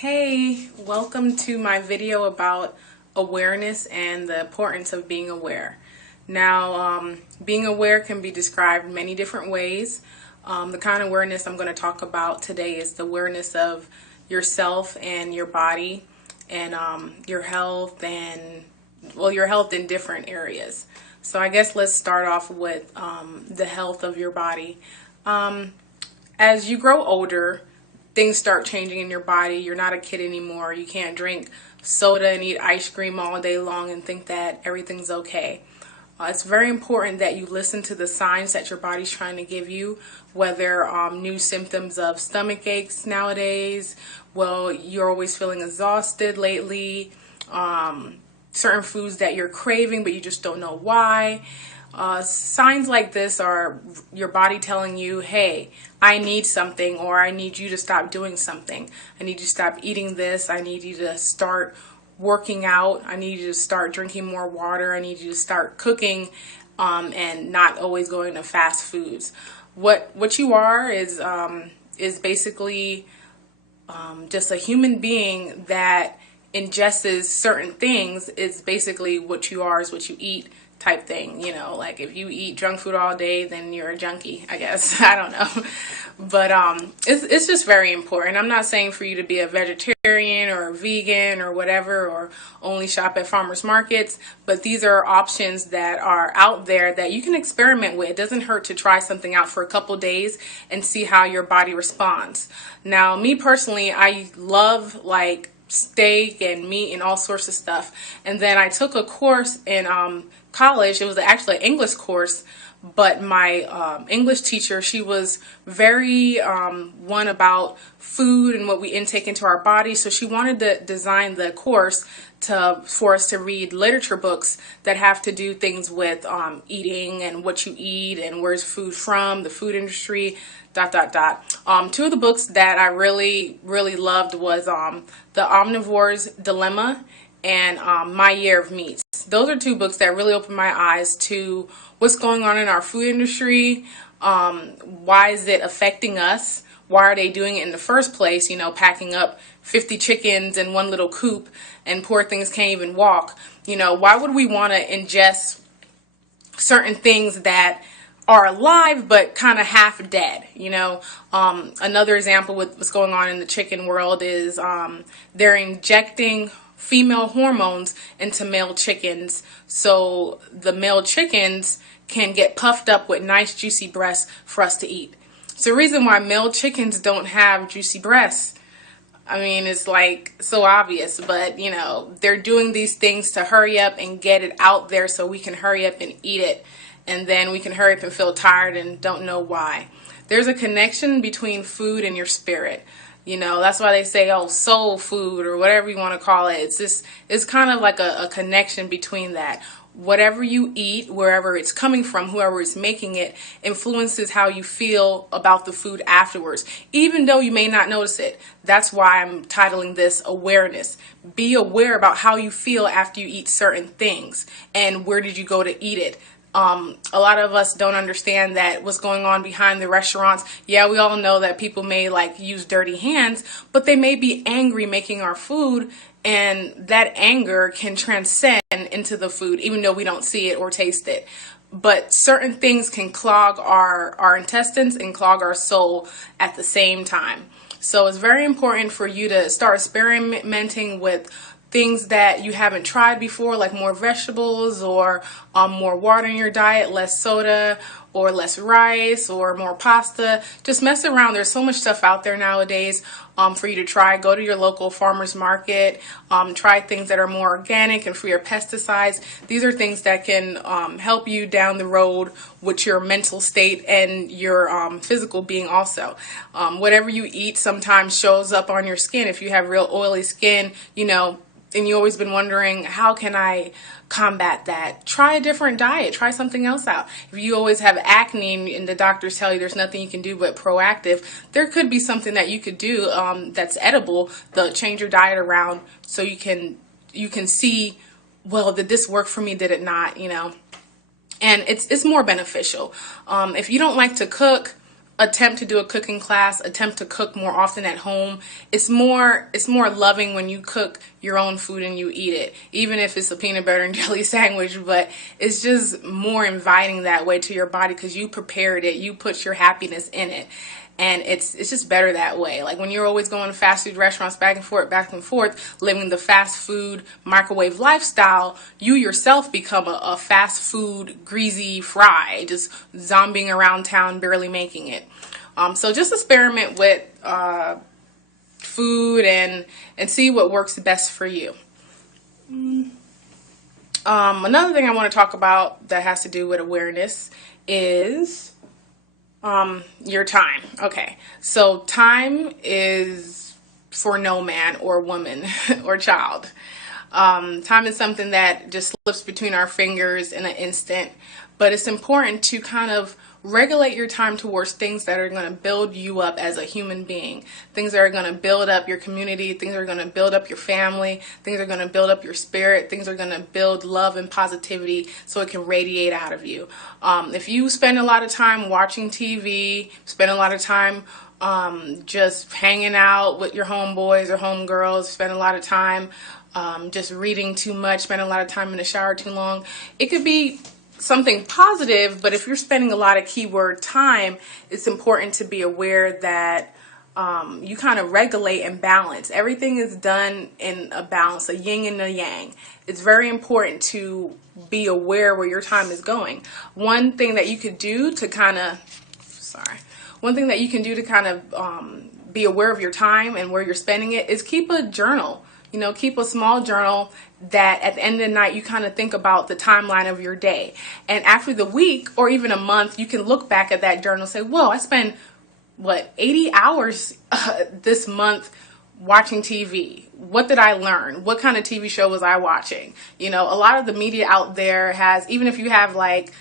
Hey, welcome to my video about awareness and the importance of being aware. Now, being aware can be described many different ways. The kind of awareness I'm going to talk about today is the awareness of yourself and your body and your health your health in different areas. So I guess let's start off with the health of your body. As you grow older, things start changing in your body. You're not a kid anymore. You can't drink soda and eat ice cream all day long and think that everything's okay. It's very important that you listen to the signs that your body's trying to give you, whether new symptoms of stomach aches nowadays, well, you're always feeling exhausted lately, certain foods that you're craving but you just don't know why. Signs like this are your body telling you, hey, I need something, or I need you to stop doing something. I need you to stop eating this. I need you to start working out. I need you to start drinking more water. I need you to start cooking and not always going to fast foods. What you are is basically just a human being that ingests certain things. Is basically what you are, is what you eat type thing. You know, like if you eat junk food all day, then you're a junkie, I guess. I don't know. But it's just very important. I'm not saying for you to be a vegetarian or a vegan or whatever, or only shop at farmers markets, but these are options that are out there that you can experiment with. It doesn't hurt to try something out for a couple days and see how your body responds. Now, me personally, I love like steak and meat and all sorts of stuff. And then I took a course in college. It was actually an English course, but my English teacher, she was very one about food and what we intake into our body. So she wanted to design the course for us to read literature books that have to do things with eating and what you eat and where's food from, the food industry, ... Two of the books that I really loved was The Omnivore's Dilemma and My Year of Meats. Those are two books that really opened my eyes to what's going on in our food industry. Why is it affecting us? Why are they doing it in the first place? You know, packing up 50 chickens in one little coop and poor things can't even walk. You know, why would we want to ingest certain things that are alive but kind of half dead? You know, another example with what's going on in the chicken world is they're injecting female hormones into male chickens, so the male chickens can get puffed up with nice juicy breasts for us to eat. So the reason why male chickens don't have juicy breasts, I mean, it's like so obvious, but you know, they're doing these things to hurry up and get it out there so we can hurry up and eat it, and then we can hurry up and feel tired and don't know why. There's a connection between food and your spirit. You know, that's why they say, oh, soul food or whatever you want to call it. It's kind of like a connection between that. Whatever you eat, wherever it's coming from, whoever is making it, influences how you feel about the food afterwards, even though you may not notice it. That's why I'm titling this Awareness. Be aware about how you feel after you eat certain things and where did you go to eat it. A lot of us don't understand that what's going on behind the restaurants. Yeah, we all know that people may like use dirty hands, but they may be angry making our food, and that anger can transcend into the food, even though we don't see it or taste it. But certain things can clog our intestines and clog our soul at the same time. So it's very important for you to start experimenting with things that you haven't tried before, like more vegetables or more water in your diet, less soda or less rice or more pasta. Just mess around. There's so much stuff out there nowadays for you to try. Go to your local farmer's market. Try things that are more organic and free of pesticides. These are things that can help you down the road with your mental state and your physical being also. Whatever you eat sometimes shows up on your skin. If you have real oily skin, you know, and you've always been wondering, how can I combat that? Try a different diet. Try something else out. If you always have acne and the doctors tell you there's nothing you can do but proactive, there could be something that you could do that's edible to change your diet around so you can see, well, did this work for me? Did it not? You know, and it's more beneficial. If you don't like to cook, attempt to do a cooking class, attempt to cook more often at home. It's more loving when you cook your own food and you eat it, even if it's a peanut butter and jelly sandwich, but it's just more inviting that way to your body because you prepared it, you put your happiness in it. And it's just better that way. Like when you're always going to fast food restaurants back and forth, living the fast food microwave lifestyle, you yourself become a fast food greasy fry, just zombieing around town, barely making it. So just experiment with food and see what works best for you. Another thing I want to talk about that has to do with awareness is your time. Okay, so time is for no man or woman or child. Time is something that just slips between our fingers in an instant, but it's important to kind of regulate your time towards things that are going to build you up as a human being, things that are going to build up your community, things that are going to build up your family, things that are going to build up your spirit, things that are going to build love and positivity so it can radiate out of you. If you spend a lot of time watching TV, spend a lot of time just hanging out with your homeboys or homegirls, spend a lot of time just reading too much, spend a lot of time in the shower too long, it could be something positive, but if you're spending a lot of keyword time, it's important to be aware that you kind of regulate and balance. Everything is done in a balance, a yin and a yang. It's very important to be aware where your time is going. One thing that you could do to kind of, be aware of your time and where you're spending it is keep a journal. You know, keep a small journal that at the end of the night you kind of think about the timeline of your day. And after the week or even a month, you can look back at that journal and say, whoa, I spent, 80 hours this month watching TV. What did I learn? What kind of TV show was I watching? You know, a lot of the media out there has, even if you have like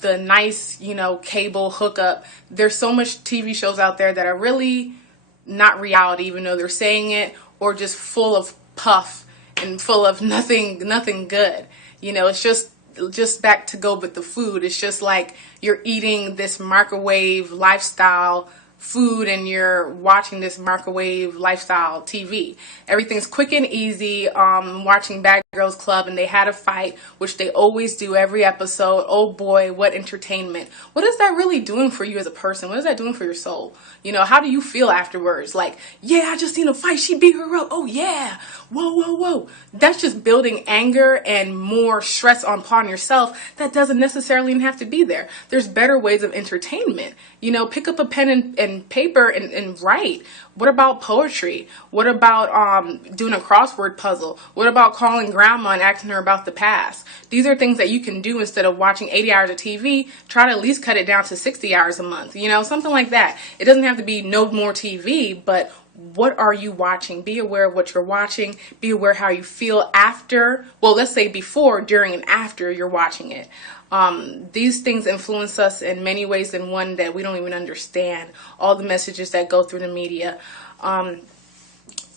the nice, cable hookup, there's so much TV shows out there that are really not reality, even though they're saying it, or just full of puff and full of nothing good. It's just back to go with the food. It's just like you're eating this microwave lifestyle food and you're watching this microwave lifestyle TV. Everything's quick and easy. Watching Bad Girls Club, and they had a fight, which they always do every episode. Oh boy, what entertainment. What is that really doing for you as a person? What is that doing for your soul? How do you feel afterwards? Like, yeah, I just seen a fight. She beat her up. Oh yeah. Whoa. That's just building anger and more stress upon yourself that doesn't necessarily even have to be there. There's better ways of entertainment. Pick up a pen and paper and write. What about poetry? What about doing a crossword puzzle? What about calling grandma and asking her about the past? These are things that you can do instead of watching 80 hours of TV. Try to at least cut it down to 60 hours a month, something like that. It doesn't have to be no more TV, but what are you watching? Be aware of what you're watching. Be aware how you feel after, let's say before, during, and after you're watching it. These things influence us in many ways than one that we don't even understand. All the messages that go through the media,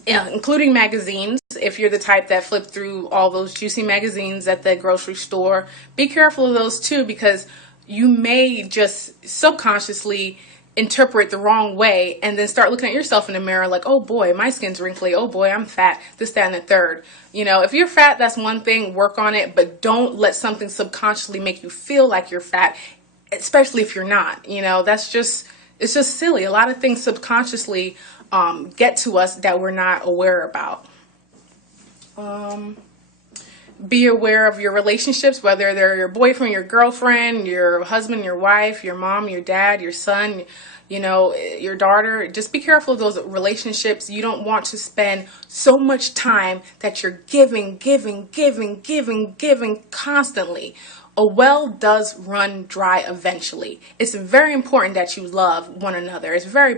including magazines. If you're the type that flip through all those juicy magazines at the grocery store, be careful of those too, because you may just subconsciously interpret the wrong way and then start looking at yourself in the mirror like, oh boy, my skin's wrinkly, oh boy, I'm fat, this, that, and the third. If you're fat, that's one thing, work on it, but don't let something subconsciously make you feel like you're fat, especially if you're not. It's just silly. A lot of things subconsciously get to us that we're not aware about. Be aware of your relationships, whether they're your boyfriend, your girlfriend, your husband, your wife, your mom, your dad, your son, your daughter. Just be careful of those relationships. You don't want to spend so much time that you're giving constantly. A well does run dry eventually. It's very important that you love one another. It's very